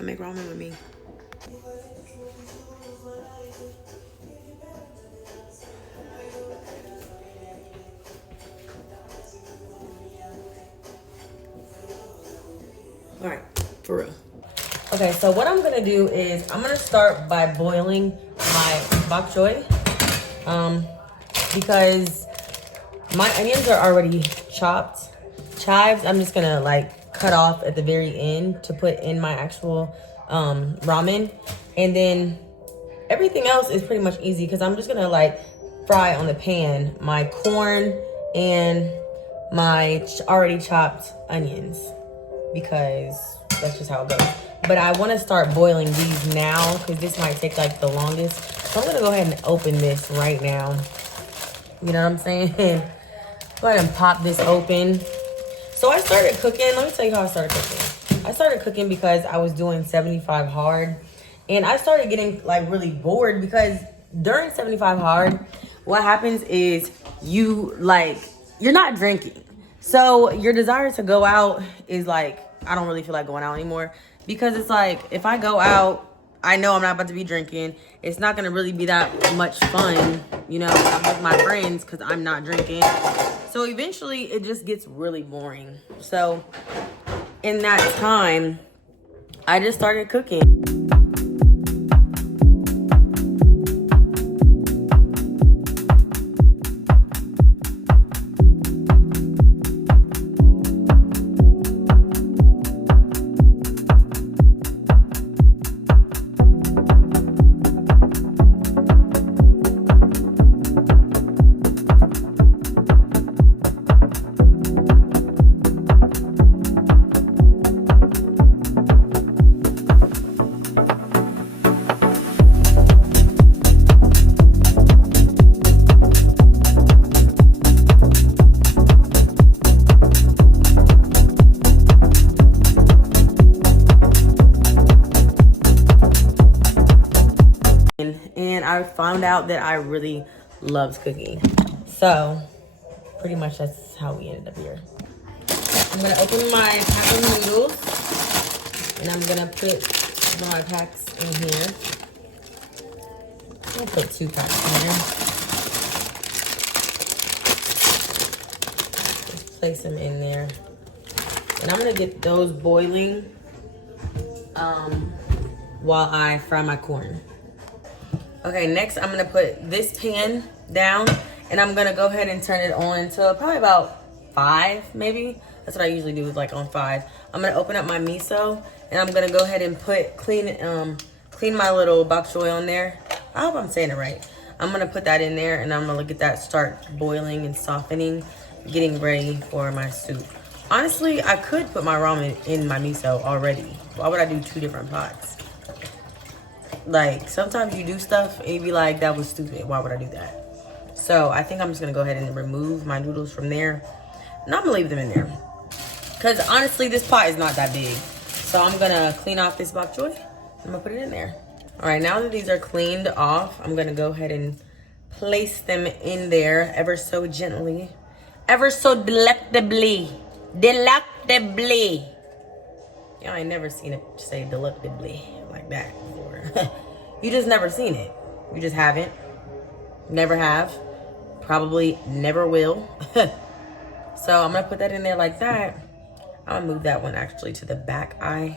Come make ramen with me. All right, for real. Okay, so what I'm gonna do is I'm gonna start by boiling my bok choy, because my onions are already chopped. Chives, I'm just gonna like cut off at the very end to put in my actual ramen, and then everything else is pretty much easy because I'm just gonna like fry on the pan my corn and my already chopped onions, because that's just how it goes. But I want to start boiling these now because this might take like the longest. So I'm gonna go ahead and open this right now. You know what I'm saying? Go ahead and pop this open. So I started cooking. Let me tell you how I started cooking. I started cooking because I was doing 75 hard. And I started getting like really bored because during 75 hard, what happens is you're not drinking. So your desire to go out is like, I don't really feel like going out anymore, because it's like, if I go out, I know I'm not about to be drinking. It's not gonna really be that much fun, you know, I'm with my friends because I'm not drinking. So eventually it just gets really boring. So in that time, I just started cooking. And I found out that I really loves cooking. So pretty much that's how we ended up here. I'm gonna open my pack of noodles and I'm gonna put my packs in here. I'm gonna put 2 packs in here. Just place them in there. And I'm gonna get those boiling while I fry my corn. Okay, next I'm gonna put this pan down and I'm gonna go ahead and turn it on to probably about 5, maybe. That's what I usually do, is like on 5. I'm gonna open up my miso and I'm gonna go ahead and clean my little bok choy on there. I hope I'm saying it right. I'm gonna put that in there and I'm gonna get that start boiling and softening, getting ready for my soup. Honestly, I could put my ramen in my miso already. Why would I do 2 different pots? Like, sometimes you do stuff and you be like, that was stupid. Why would I do that? So I think I'm just gonna go ahead and remove my noodles from there. And I'm gonna leave them in there. Because honestly, this pot is not that big. So I'm gonna clean off this bok choy. I'm gonna put it in there. All right, now that these are cleaned off, I'm gonna go ahead and place them in there ever so gently. Ever so delectably. Delectably. Y'all ain't never seen it say delectably like that before. You just never seen it. You just haven't. Never have. Probably never will. So I'm gonna put that in there like that. I'm gonna move that one actually to the back eye.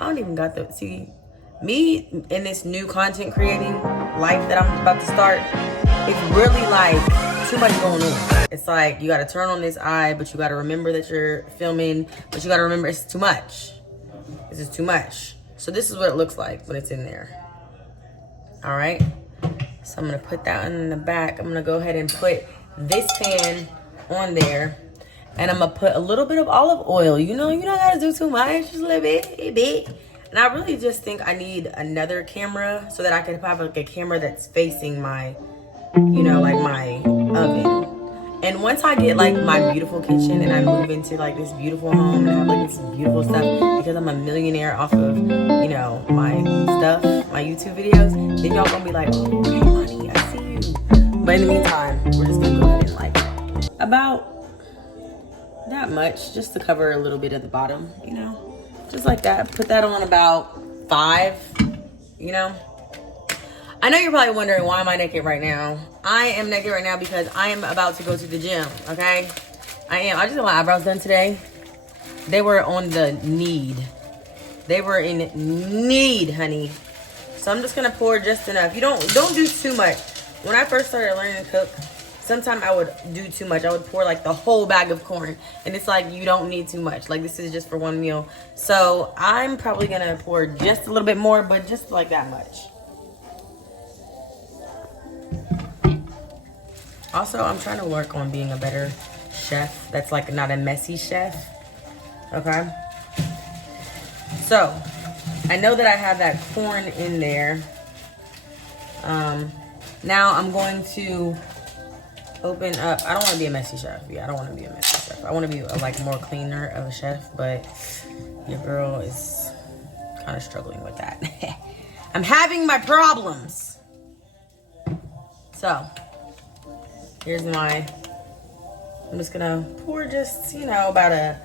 I don't even got the, see, me in this new content creating life that I'm about to start, it's really like too much going on. It's like you gotta turn on this eye, but you gotta remember that you're filming, but you gotta remember it's too much. This is too much. So this is what it looks like when it's in there. All right. So I'm gonna put that in the back. I'm gonna go ahead and put this pan on there. And I'm gonna put a little bit of olive oil. You know, you don't gotta do too much, just a little bit. And I really just think I need another camera so that I can have like a camera that's facing my, you know, like my oven. And once I get like my beautiful kitchen and I move into like this beautiful home and I have like this beautiful stuff, because I'm a millionaire off of, you know, my stuff, my YouTube videos, then y'all gonna be like, oh, okay, honey, I see you. But in the meantime, we're just gonna go ahead and like about that much, just to cover a little bit of the bottom, you know. just like that. Put that on about 5, you know. I know you're probably wondering, why am I naked right now? I am naked right now because I am about to go to the gym, okay? I am. I just got my eyebrows done today. They were on the need. They were in need, honey. So I'm just gonna pour just enough. You don't do too much. When I first started learning to cook, sometimes I would do too much. I would pour like the whole bag of corn, and it's like you don't need too much. Like, this is just for one meal. So I'm probably gonna pour just a little bit more, but just like that much. Also, I'm trying to work on being a better chef. That's like not a messy chef. Okay. So I know that I have that corn in there. Now I'm going to open up. I don't want to be a messy chef. Yeah, I don't want to be a messy chef. I want to be like more cleaner of a chef, but your girl is kind of struggling with that. I'm having my problems. So here's my, I'm just gonna pour just, you know, about a,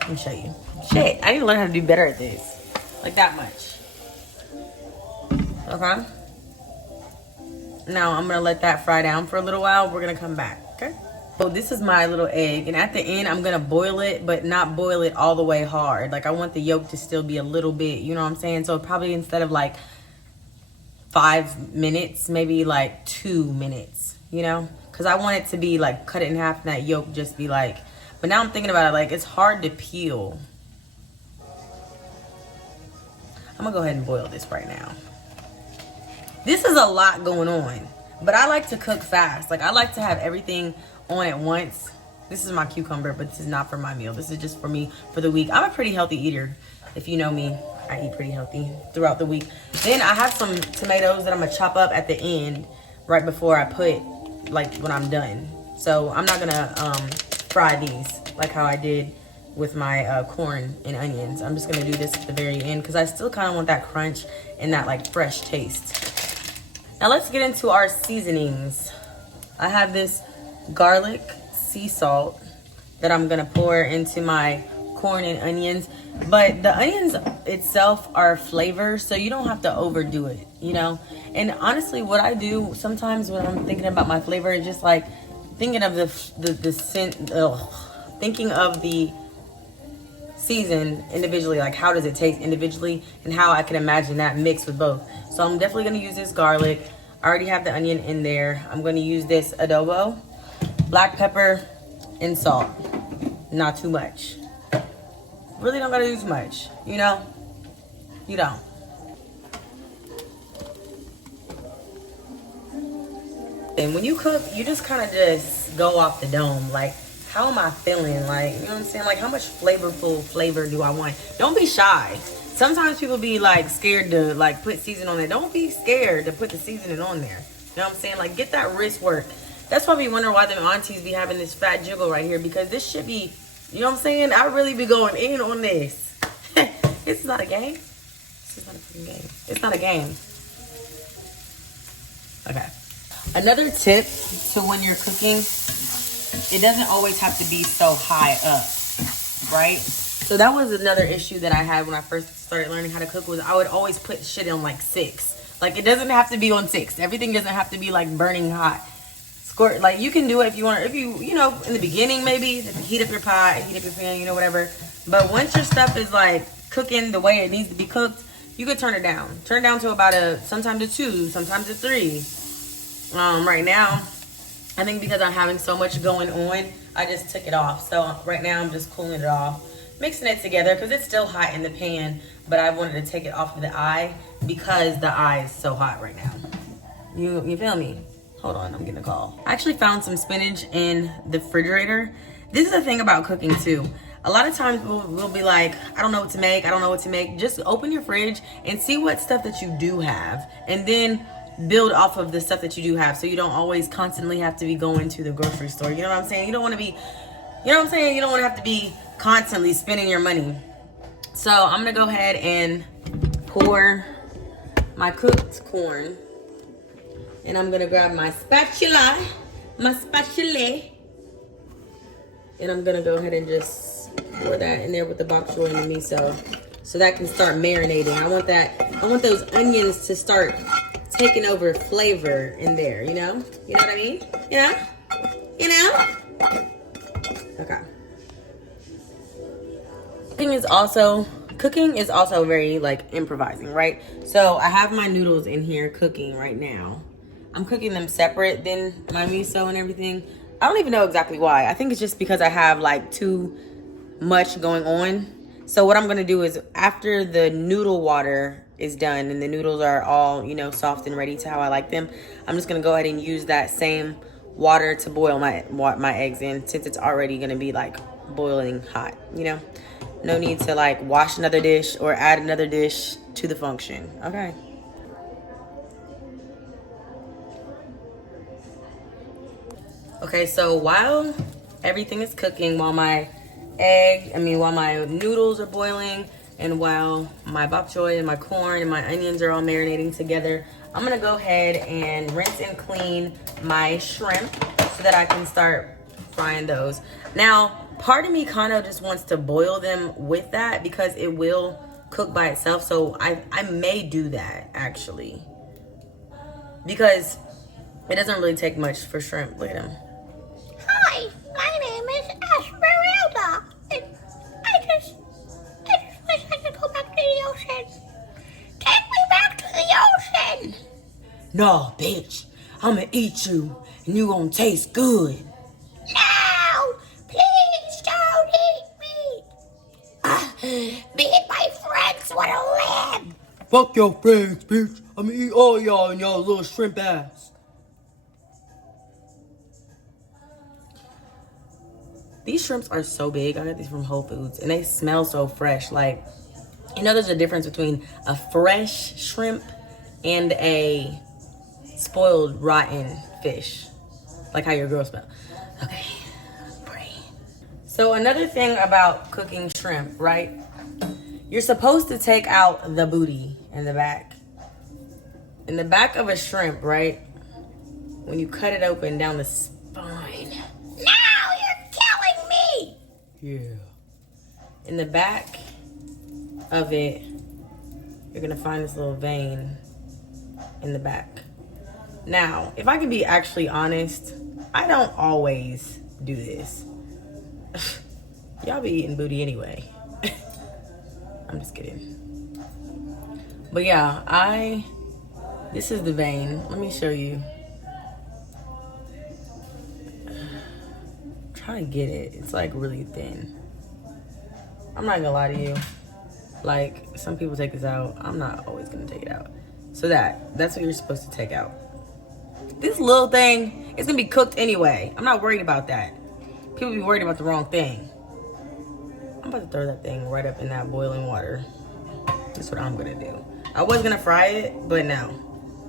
let me show you. Shit, I need to learn how to do better at this. Like that much. Okay. Now I'm gonna let that fry down for a little while. We're gonna come back, okay? So this is my little egg, and at the end I'm gonna boil it, but not boil it all the way hard. Like, I want the yolk to still be a little bit, you know what I'm saying? So probably instead of like 5 minutes, maybe like 2 minutes, you know? Because I want it to be like cut it in half and that yolk just be like, but now I'm thinking about it, like, it's hard to peel. I'm gonna go ahead and boil this right now. This is a lot going on, but I like to cook fast. Like, I like to have everything on at once. This is my cucumber, but this is not for my meal. This is just for me for the week. I'm a pretty healthy eater. If you know me, I eat pretty healthy throughout the week. Then I have some tomatoes that I'm gonna chop up at the end, right before I put, like, when I'm done. So I'm not gonna fry these like how I did with my corn and onions. I'm just gonna do this at the very end because I still kind of want that crunch and that like fresh taste. Now let's get into our seasonings. I have this garlic sea salt that I'm gonna pour into my corn and onions, but the onions itself are flavor, so you don't have to overdo it, you know? And honestly, what I do sometimes when I'm thinking about my flavor is just like thinking of the scent, thinking of the season individually, like how does it taste individually and how I can imagine that mixed with both. So I'm definitely gonna use this garlic. I already have the onion in there. I'm gonna use this adobo, black pepper, and salt. Not too much. Really don't gotta use much, you know? You don't. And when you cook, you just kind of just go off the dome. Like, how am I feeling? Like, you know what I'm saying? Like, how much flavorful flavor do I want? Don't be shy. Sometimes people be like scared to like put seasoning on it. Don't be scared to put the seasoning on there. You know what I'm saying? Like, get that wrist work. That's why we wonder why the aunties be having this fat jiggle right here, because this should be, you know what I'm saying? I really be going in on this. This is not a game. This is not a freaking game. It's not a game. Okay. Another tip to when you're cooking, it doesn't always have to be so high up, right? So that was another issue that I had when I first started learning how to cook, was I would always put shit on like 6. Like, it doesn't have to be on 6. Everything doesn't have to be like burning hot. Squirt, like, you can do it if you want, if you know, in the beginning maybe, heat up your pot, heat up your pan, you know, whatever. But once your stuff is like cooking the way it needs to be cooked, you could turn it down. Turn it down to about sometimes a 2, sometimes a 3. Right now, I think because I'm having so much going on, I just took it off. So right now I'm just cooling it off, mixing it together because it's still hot in the pan, but I wanted to take it off of the eye because the eye is so hot right now. You feel me? Hold on, I'm getting a call. I actually found some spinach in the refrigerator. This is the thing about cooking too. A lot of times we'll be like, I don't know what to make, I don't know what to make. Just open your fridge and see what stuff that you do have, and then build off of the stuff that you do have, so you don't always constantly have to be going to the grocery store. You know what I'm saying? You don't want to be, you know what I'm saying? You don't want to have to be constantly spending your money. So I'm gonna go ahead and pour my cooked corn, and I'm gonna grab my spatula, and I'm gonna go ahead and just pour that in there with the bok choy and the miso, so that can start marinating. I want those onions to start taking over flavor in there, you know? You know what I mean? You know? Okay. Cooking is also very like improvising, right? So I have my noodles in here cooking right now. I'm cooking them separate than my miso and everything. I don't even know exactly why. I think it's just because I have like too much going on. So what I'm gonna do is, after the noodle water is done and the noodles are all, you know, soft and ready to how I like them, I'm just gonna go ahead and use that same water to boil my eggs in, since it's already gonna be like boiling hot, you know? No need to like wash another dish or add another dish to the function. Okay. Okay, so while everything is cooking, while my noodles are boiling, and while my bok choy and my corn and my onions are all marinating together, I'm gonna go ahead and rinse and clean my shrimp so that I can start frying those. Now, part of me kind of just wants to boil them with that because it will cook by itself. So I may do that actually, because it doesn't really take much for shrimp. Look at them. Hi, my name is Esmeralda. And I just wish I could go back to the ocean. Take me back to the ocean. No, bitch. I'm gonna eat you and you gonna taste good. No, please don't eat me. Me and my friends want to live. Fuck your friends, bitch. I'm gonna eat all y'all and y'all little shrimp ass. These shrimps are so big. I got these from Whole Foods and they smell so fresh. Like, you know, there's a difference between a fresh shrimp and a spoiled, rotten fish. Like how your girl smell. Okay, pray. So another thing about cooking shrimp, right? You're supposed to take out the booty in the back. In the back of a shrimp, right? When you cut it open down the spine. Now you're killing me. Yeah. In the back of it, you're gonna find this little vein in the back. Now, if I can be actually honest, I don't always do this. Y'all be eating booty anyway. I'm just kidding. But yeah, this is the vein. Let me show you. Try to get it. It's like really thin. I'm not gonna lie to you. Like, some people take this out. I'm not always gonna take it out. So that's what you're supposed to take out. This little thing is gonna be cooked anyway. I'm not worried about that. People be worried about the wrong thing. I'm about to throw that thing right up in that boiling water. That's what I'm gonna do. I was gonna fry it, but no.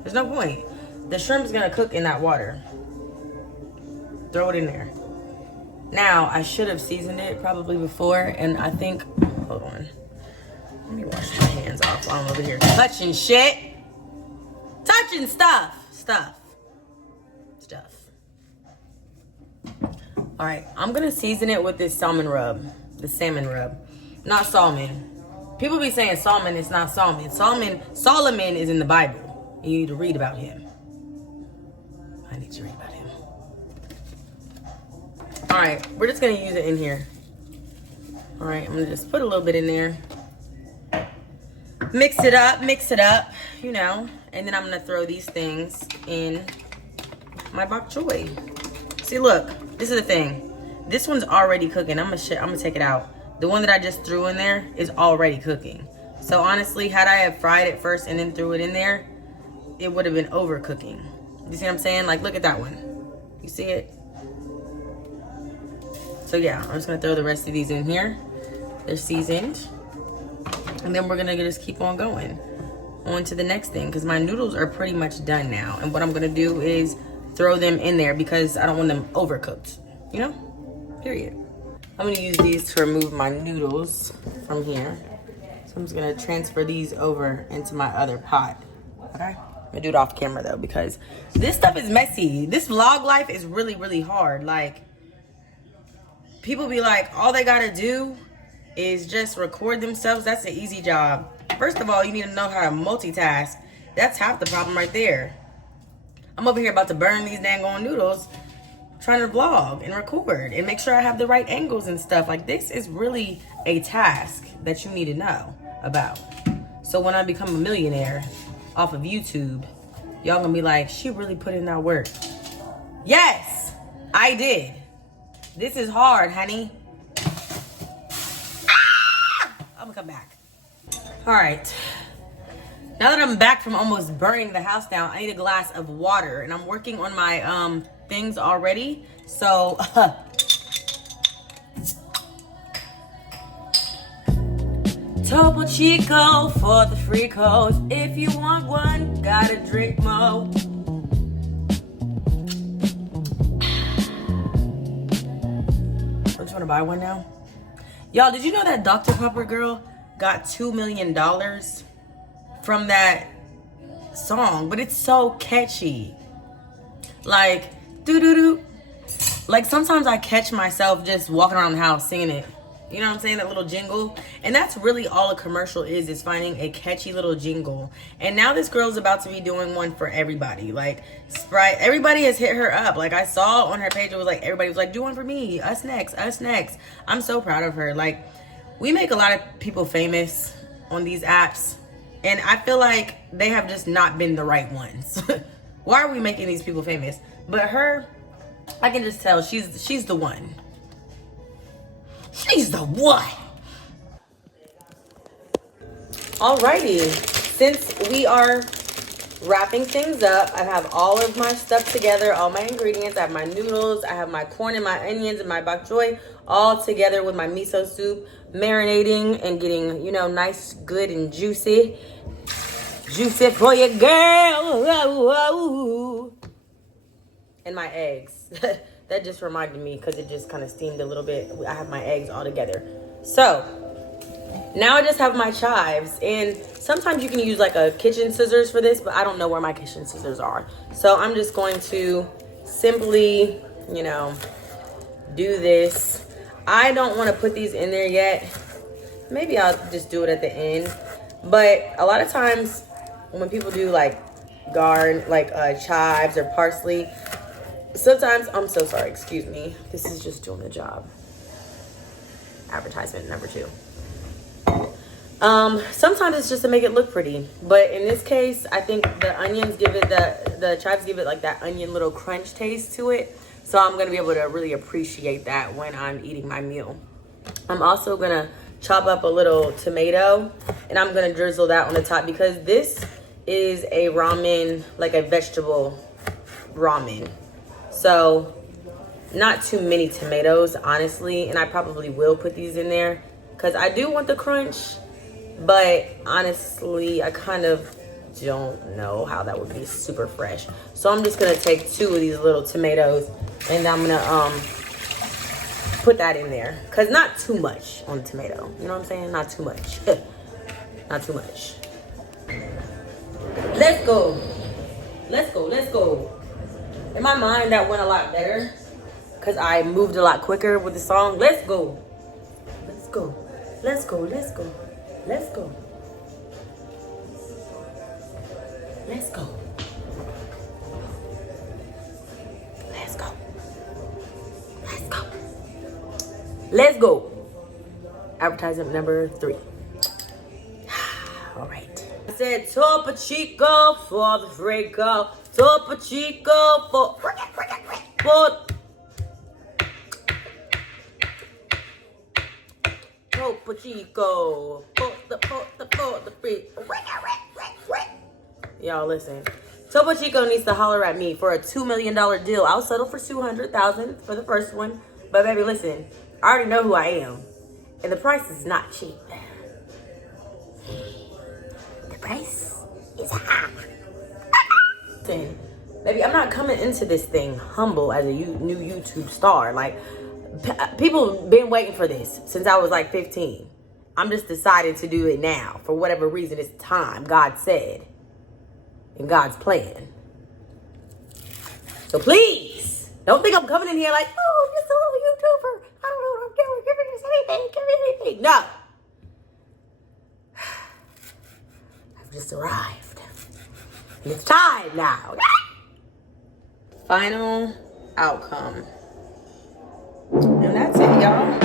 There's no point. The shrimp is gonna cook in that water. Throw it in there. Now, I should have seasoned it probably before, and I think, hold on. Let me wash my hands off while I'm over here touching shit. Touching stuff. All right, I'm gonna season it with this salmon rub. The salmon rub. Not salmon. People be saying salmon, it's not salmon. Solomon is in the Bible. You need to read about him. I need to read about him. All right, we're just gonna use it in here. All right, I'm gonna just put a little bit in there. Mix it up, you know. And then I'm gonna throw these things in my bok choy. See, look, this is the thing. This one's already cooking. I'm gonna take it out. The one that I just threw in there is already cooking. So honestly, had I have fried it first and then threw it in there, it would have been overcooking. You see what I'm saying? Like, look at that one. You see it? So yeah, I'm just gonna throw the rest of these in here. They're seasoned. And then we're gonna just keep on going on to the next thing, because my noodles are pretty much done now. And what I'm gonna do is throw them in there because I don't want them overcooked, you know? Period. I'm gonna use these to remove my noodles from here. So I'm just gonna transfer these over into my other pot, okay? I'm gonna do it off camera though, because this stuff is messy. This vlog life is really, really hard. Like, people be like, all they gotta do is just record themselves. That's an easy job. First of all, you need to know how to multitask. That's half the problem right there. I'm over here about to burn these dang on noodles, trying to vlog and record and make sure I have the right angles and stuff. Like, this is really a task that you need to know about. So when I become a millionaire off of YouTube, y'all gonna be like, she really put in that work. Yes, I did. This is hard, honey. I'm gonna come back. All right. Now that I'm back from almost burning the house down, I need a glass of water. And I'm working on my things already. So, Topo Chico for the freakos. If you want one, gotta drink more. Don't you wanna buy one now? Y'all, did you know that Dr. Pepper girl got $2 million from that song? But it's so catchy. Like, doo-doo-doo. Like, sometimes I catch myself just walking around the house singing it. You know what I'm saying? That little jingle. And that's really all a commercial is finding a catchy little jingle. And now this girl's about to be doing one for everybody. Like, Sprite, everybody has hit her up. Like, I saw on her page, it was like, everybody was like, do one for me. Us next. Us next. I'm so proud of her. Like, we make a lot of people famous on these apps. And I feel like they have just not been the right ones. Why are we making these people famous? But her, I can just tell she's the one. She's the one. Alrighty, since we are wrapping things up, I have all of my stuff together, all my ingredients. I have my noodles, I have my corn and my onions and my bok choy all together with my miso soup, marinating and getting, you know, nice, good and juicy. Juicy for your girl. And my eggs. That just reminded me because it just kind of steamed a little bit. I have my eggs all together. So now I just have my chives. And sometimes you can use like a kitchen scissors for this, but I don't know where my kitchen scissors are. So I'm just going to simply, you know, do this. I don't want to put these in there yet. Maybe I'll just do it at the end. But a lot of times when people do like chives or parsley, sometimes, I'm so sorry, excuse me. This is just doing the job. Advertisement number 2. Sometimes it's just to make it look pretty. But in this case, I think the onions give it, the chives give it like that onion little crunch taste to it. So I'm going to be able to really appreciate that when I'm eating my meal. I'm also going to chop up a little tomato. And I'm going to drizzle that on the top because this is a ramen, like a vegetable ramen. So, not too many tomatoes, honestly. And I probably will put these in there because I do want the crunch. But honestly, I kind of don't know how that would be super fresh. So, I'm just going to take 2 of these little tomatoes and I'm going to put that in there. Because not too much on the tomato. You know what I'm saying? Not too much. Not too much. Let's go. Let's go. Let's go. In my mind, that went a lot better because I moved a lot quicker with the song. Let's go. Let's go. Let's go. Let's go. Let's go. Let's go. Let's go. Let's go. Let's go. Advertisement number 3. All right. I said Topo Chico for the freako. Topo Chico for Topo Chico for the free. Y'all listen. Topo Chico needs to holler at me for a $2 million deal. I'll settle for $200,000 for the first one. But baby, listen, I already know who I am. And the price is not cheap. The price is high. Baby, I'm not coming into this thing humble as a new YouTube star. Like, people been waiting for this since I was like 15. I'm just decided to do it now. For whatever reason, it's time, God said. In God's plan. So please, don't think I'm coming in here like, oh, I'm just a little YouTuber. I don't know what I'm give me this anything, give me anything. No. I've just arrived. And it's time now. Final outcome. And that's it, y'all.